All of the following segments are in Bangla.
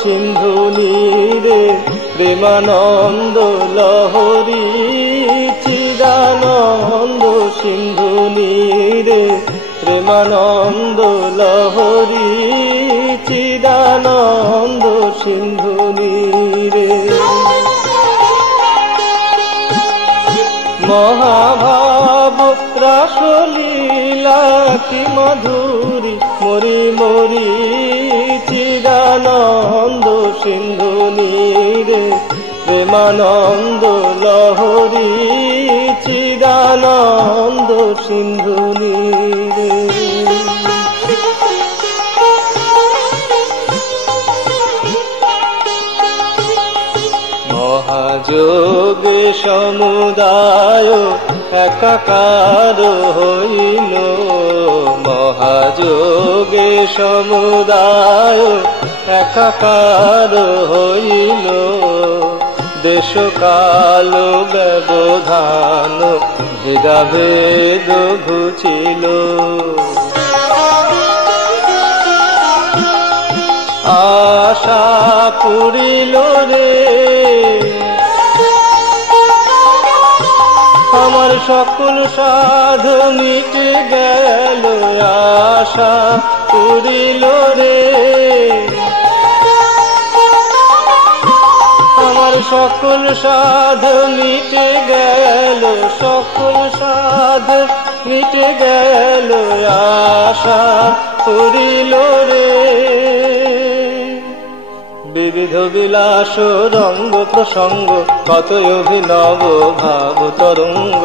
সিন্ধু নীরে প্রেমানন্দ লহরী চিদানন্দ সিন্ধু নীরে প্রেমানন্দ লহরী চিদানন্দ সিন্ধু নীরে মহাভাব রাসলীলা কি মধুরী মরি মরি চিদানন্দ সিন্ধু নীরে প্রেমানন্দ লহরী চিদানন্দ সিন্ধু নীরে মহাযোগে সমুদায় একাকার হইল মহাযোগে সমুদায় একাকার হইল দেশকাল ব্যবধান ভেদাভেদ ঘুচিল আশা পুরিল রে আমার সকল সাধ মিটে গেল আশা পুরিল রে আমার সকল সাধ মিটে গেল সকল সাধ মিটে গেল আশা পুরিল রে বিবিধ বিলাস রঙ্গ প্রসঙ্গ কতই অভিনব ভাব তরঙ্গ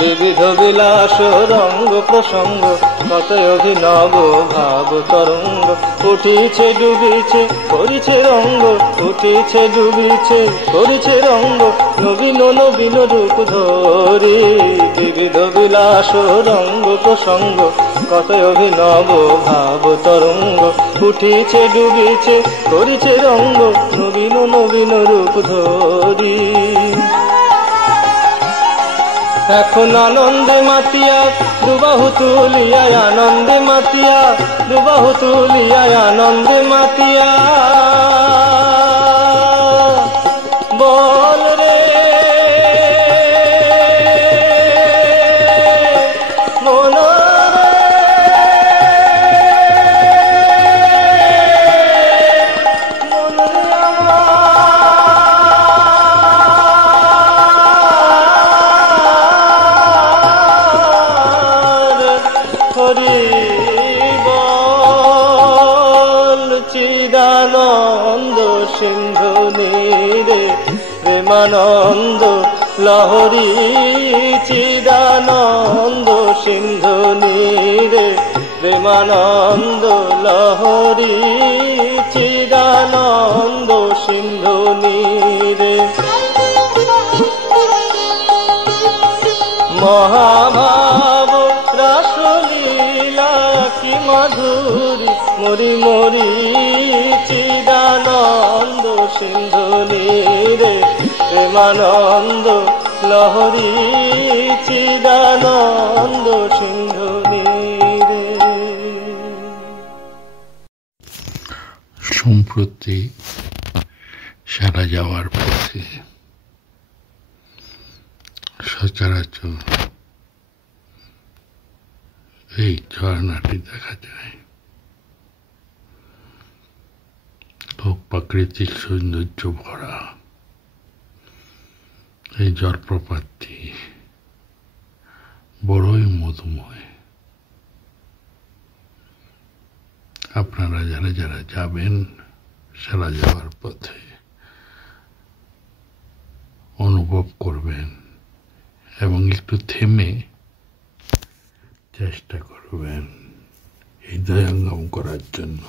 বিবিধ বিলাস রঙ্গ প্রসঙ্গ কতই অভিনব ভাব তরঙ্গ উঠিছে ডুবিছে করিছে রঙ্গ উঠিছে ডুবিছে করিছে রঙ্গ নবীন নবীন রূপ ধরে বিবিধ বিলাস রঙ্গ প্রসঙ্গ কতই অভিনব ভাব তরঙ্গ উঠিছে ডুবিছে করিছে রঙ্গ নবীন নবীন রূপ ধরি এখন আনন্দে মাতিয়া দুবাহু তুলিয়া আনন্দে মাতিয়া দুবাহু তুলিয়া আনন্দে মাতিয়া বল রে মন চিদানন্দ সিন্ধু নীরে প্রেমানন্দ লহরী চিদানন্দ সিন্ধু নীরে প্রেমানন্দ লহরী চিদানন্দ সিন্ধু নীরে মহাভাব রাসলীলা কি মধুরী মরি মরি চিদানন্দ সিন্ধু নীরে প্রেমানন্দ লহরী চিদানন্দ সিন্ধু নীরে। সম্প্রতি সারা যাওয়ার পথে সচরাচর এই ঝর্ণাটি দেখা যায়। খুব প্রাকৃতিক সৌন্দর্য ভরা এই জলপ্রপাতটি বড়ই মধুময়। আপনারা যারা যারা যাবেন সারা যাওয়ার পথে অনুভব করবেন এবং একটু থেমে চেষ্টা করবেন হৃদয়ঙ্গম করার জন্য।